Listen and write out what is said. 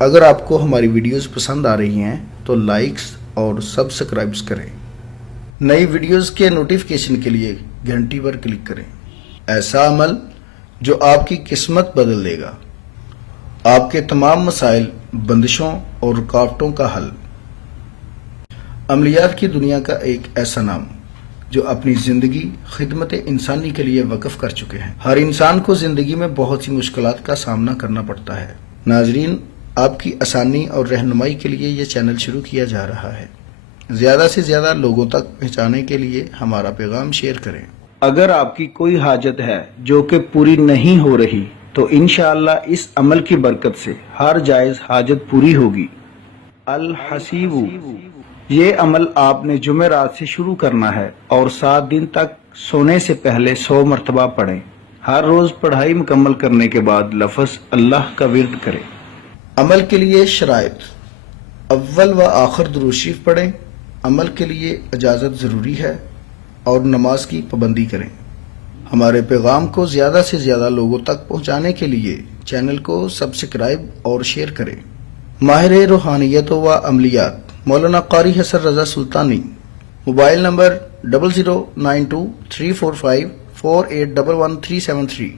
اگر آپ کو ہماری ویڈیوز پسند آ رہی ہیں تو لائکس اور سبسکرائبز کریں۔ نئی ویڈیوز کے نوٹیفیکیشن کے لیے گھنٹی پر کلک کریں۔ ایسا عمل جو آپ کی قسمت بدل دے گا، آپ کے تمام مسائل، بندشوں اور رکاوٹوں کا حل۔ عملیات کی دنیا کا ایک ایسا نام جو اپنی زندگی خدمت انسانی کے لیے وقف کر چکے ہیں۔ ہر انسان کو زندگی میں بہت سی مشکلات کا سامنا کرنا پڑتا ہے۔ ناظرین، آپ کی آسانی اور رہنمائی کے لیے یہ چینل شروع کیا جا رہا ہے۔ زیادہ سے زیادہ لوگوں تک پہنچانے کے لیے ہمارا پیغام شیئر کریں۔ اگر آپ کی کوئی حاجت ہے جو کہ پوری نہیں ہو رہی تو انشاءاللہ اس عمل کی برکت سے ہر جائز حاجت پوری ہوگی۔ الحسیب، یہ عمل آپ نے جمعرات سے شروع کرنا ہے اور 7 دن تک سونے سے پہلے 100 مرتبہ پڑھیں۔ ہر روز پڑھائی مکمل کرنے کے بعد لفظ اللہ کا ورد کریں۔ عمل کے لیے شرائط: اول و آخر درود شریف پڑھیں۔ عمل کے لیے اجازت ضروری ہے اور نماز کی پابندی کریں۔ ہمارے پیغام کو زیادہ سے زیادہ لوگوں تک پہنچانے کے لیے چینل کو سبسکرائب اور شیئر کریں۔ ماہر روحانیت و عملیات مولانا قاری حسن رضا سلطانی، موبائل نمبر 00923454811373۔